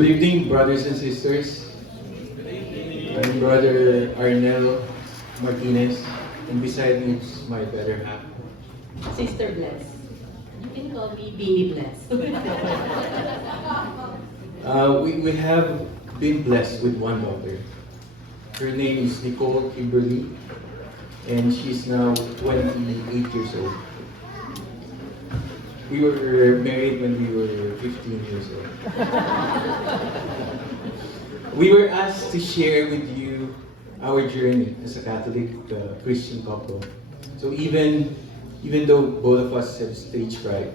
Good evening, brothers and sisters. I'm Brother Arnel Martinez, and beside me is my better half. Sister Bless. You can call me Beanie Bless. We have been blessed with one daughter. Her name is Nicole Kimberly, and she's now 28 years old. We were married when we were 15 years old. We were asked to share with you our journey as a Catholic Christian couple. So even though both of us have stage fright,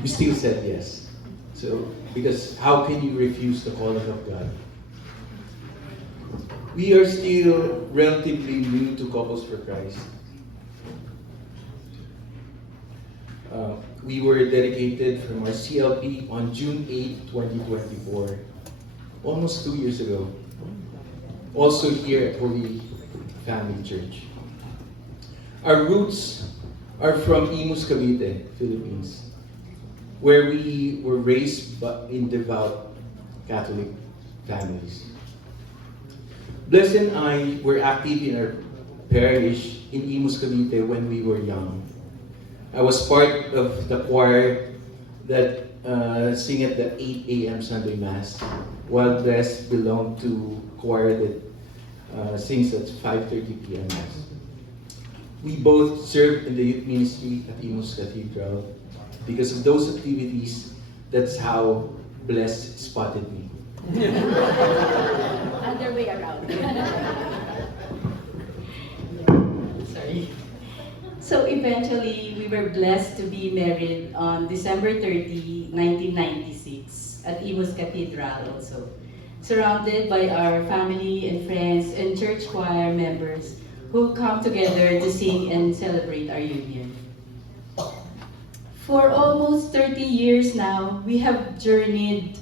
we still said yes. So because how can you refuse the calling of God? We are still relatively new to Couples for Christ. We were dedicated from our CLP on June 8, 2024, almost 2 years ago. Also here at Holy Family Church. Our roots are from Imus, Cavite, Philippines, where we were raised in devout Catholic families. Bless and I were active in our parish in Imus, Cavite when we were young. I was part of the choir that sing at the 8 a.m. Sunday Mass, while Bless belonged to choir that sings at 5:30 p.m. Mass. We both served in the youth ministry at Imus Cathedral. Because of those activities, that's how Bless spotted me. Other way around. Sorry. So eventually, we were blessed to be married on December 30, 1996 at Imus Cathedral also. Surrounded by our family and friends and church choir members who come together to sing and celebrate our union. For almost 30 years now, we have journeyed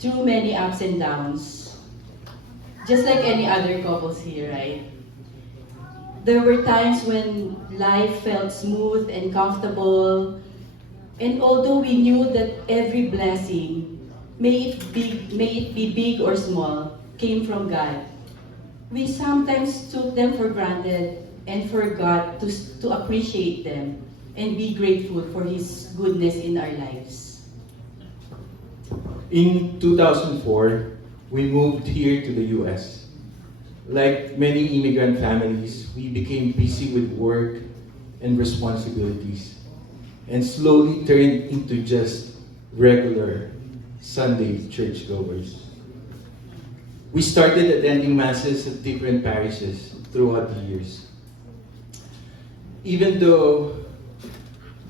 through many ups and downs. Just like any other couples here, right? There were times when life felt smooth and comfortable, and although we knew that every blessing, may it be big or small, came from God, we sometimes took them for granted and forgot to appreciate them and be grateful for His goodness in our lives. In 2004, we moved here to the US. Like many immigrant families, we became busy with work and responsibilities and slowly turned into just regular Sunday churchgoers. We started attending masses at different parishes throughout the years. Even though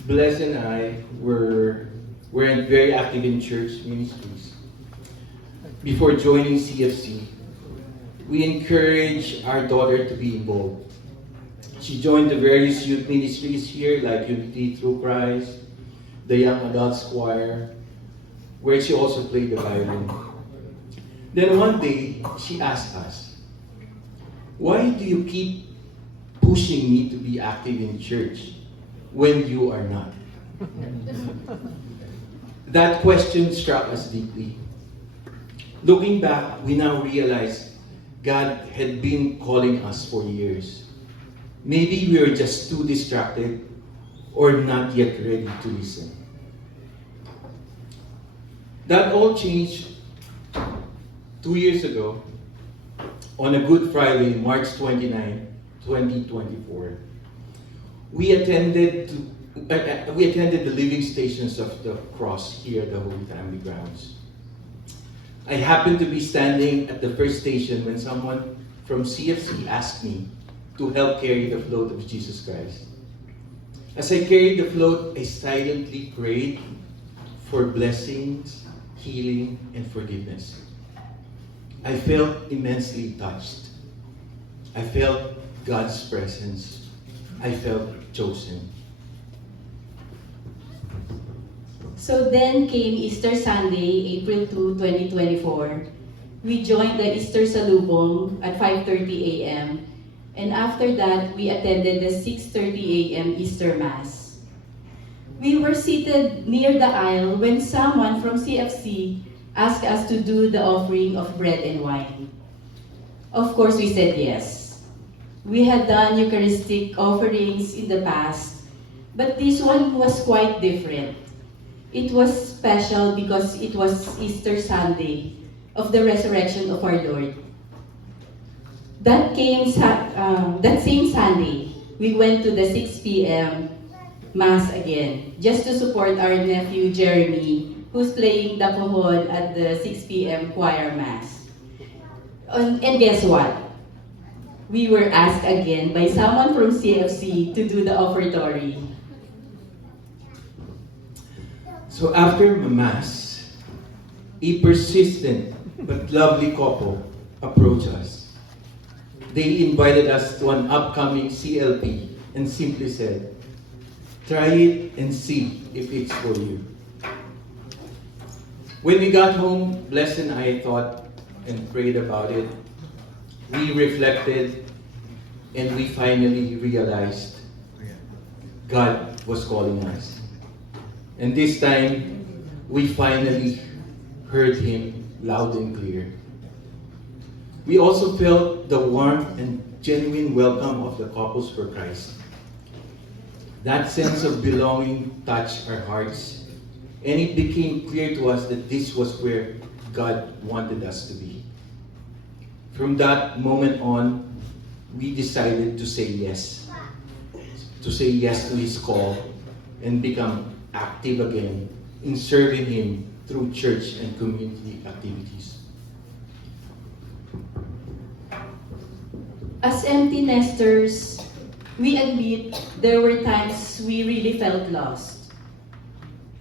Bless and I weren't very active in church ministries, before joining CFC, we encouraged our daughter to be involved. She joined the various youth ministries here like Unity Through Christ, the Young Adults Choir, where she also played the violin. Then one day, she asked us, "Why do you keep pushing me to be active in church when you are not?" That question struck us deeply. Looking back, we now realize God had been calling us for years. Maybe we were just too distracted or not yet ready to listen. That all changed 2 years ago on a Good Friday, March 29, 2024. We attended the living stations of the cross here at the Holy Family Grounds. I happened to be standing at the first station when someone from CFC asked me to help carry the float of Jesus Christ. As I carried the float, I silently prayed for blessings, healing, and forgiveness. I felt immensely touched. I felt God's presence. I felt chosen. So then came Easter Sunday, April 2, 2024. We joined the Easter Salubong at 5:30 a.m. And after that, we attended the 6:30 a.m. Easter Mass. We were seated near the aisle when someone from CFC asked us to do the offering of bread and wine. Of course, we said yes. We had done Eucharistic offerings in the past, but this one was quite different. It was special because it was Easter Sunday of the resurrection of our Lord. That same Sunday, we went to the 6 p.m. Mass again, just to support our nephew Jeremy, who's playing the cajon at the 6 p.m. choir Mass. And guess what? We were asked again by someone from CFC to do the offertory. So after Mass, a persistent but lovely couple approached us. They invited us to an upcoming CLP and simply said, "Try it and see if it's for you." When we got home, Bless and I thought and prayed about it. We reflected and we finally realized God was calling us. And this time, we finally heard Him loud and clear. We also felt the warmth and genuine welcome of the Couples for Christ. That sense of belonging touched our hearts, and it became clear to us that this was where God wanted us to be. From that moment on, we decided to say yes to His call and become active again in serving Him through church and community activities. As empty nesters, we admit there were times we really felt lost.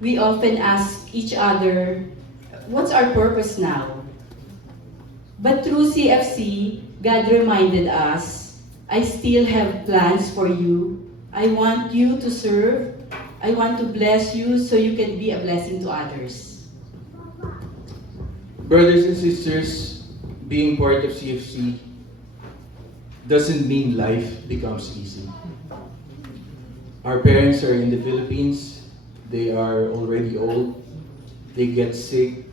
We often ask each other, what's our purpose now? But through CFC, God reminded us, I still have plans for you. I want you to serve. I want to bless you so you can be a blessing to others. Brothers and sisters, being part of CFC doesn't mean life becomes easy. Our parents are in the Philippines. They are already old. They get sick.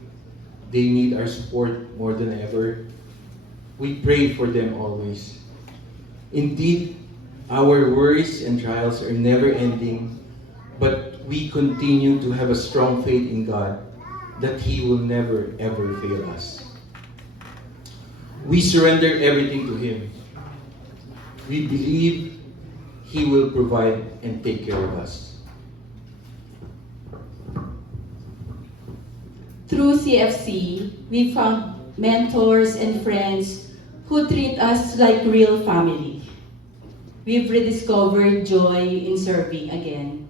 They need our support more than ever. We pray for them always. Indeed, our worries and trials are never ending, but we continue to have a strong faith in God that He will never ever fail us. We surrender everything to Him. We believe He will provide and take care of us. Through CFC, we found mentors and friends who treat us like real family. We've rediscovered joy in serving again,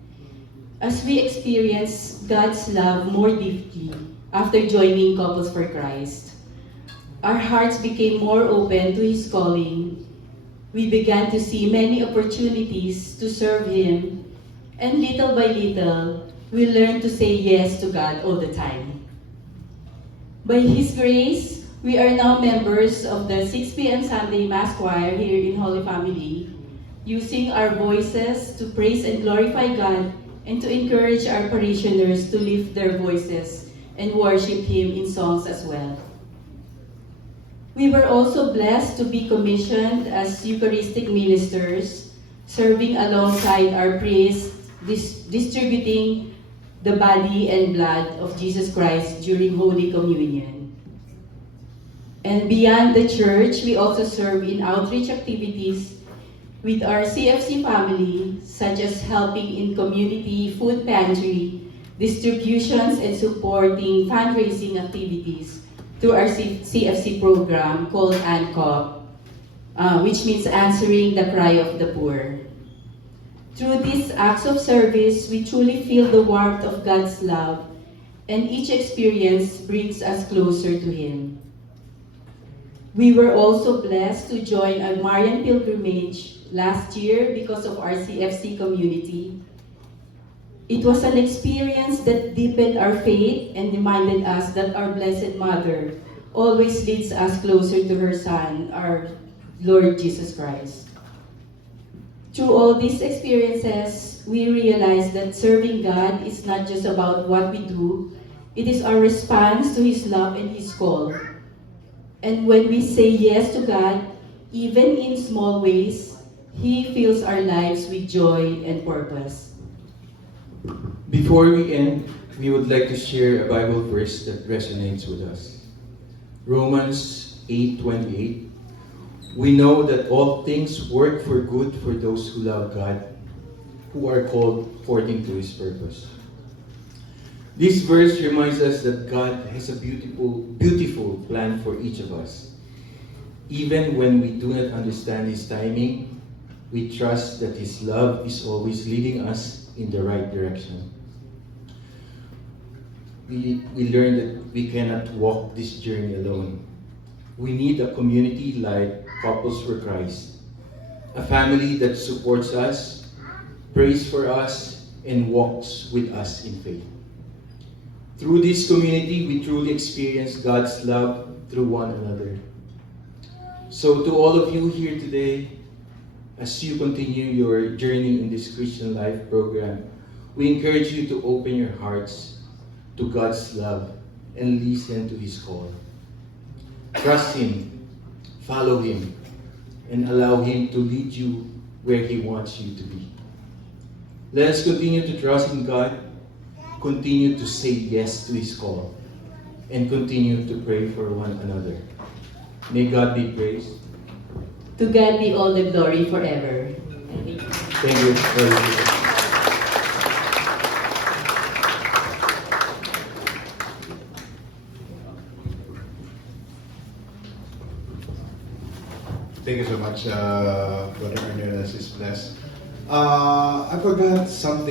as we experience God's love more deeply after joining Couples for Christ. Our hearts became more open to His calling. We began to see many opportunities to serve Him, and little by little, we learned to say yes to God all the time. By His grace, we are now members of the 6 p.m. Sunday Mass Choir here in Holy Family, using our voices to praise and glorify God and to encourage our parishioners to lift their voices and worship Him in songs as well. We were also blessed to be commissioned as Eucharistic ministers, serving alongside our priests, distributing the body and blood of Jesus Christ during Holy Communion. And beyond the church, we also serve in outreach activities with our CFC family, such as helping in community food pantry, distributions, and supporting fundraising activities through our CFC program called ANCOP, which means Answering the Cry of the Poor. Through these acts of service, we truly feel the warmth of God's love, and each experience brings us closer to Him. We were also blessed to join a Marian pilgrimage last year because of our CFC community. It was an experience that deepened our faith and reminded us that our Blessed Mother always leads us closer to her Son, our Lord Jesus Christ. Through all these experiences, we realized that serving God is not just about what we do, It is our response to His love and His call. And when we say yes to God, even in small ways, He fills our lives with joy and purpose. Before we end, we would like to share a Bible verse that resonates with us. Romans 8:28. We know that all things work for good for those who love God, who are called according to His purpose. This verse reminds us that God has a beautiful plan for each of us. Even when we do not understand His timing, we trust that His love is always leading us in the right direction. We learn that we cannot walk this journey alone. We need a community like Couples for Christ, a family that supports us, prays for us, and walks with us in faith. Through this community, we truly experience God's love through one another. So to all of you here today, as you continue your journey in this Christian Life program, we encourage you to open your hearts to God's love and listen to His call. Trust Him, follow Him, and allow Him to lead you where He wants you to be. Let us continue to trust in God, continue to say yes to His call, and continue to pray for one another. May God be praised. To God be all the glory forever. Thank you for listening. Thank you so much, Brother Arnelas is blessed. I forgot something.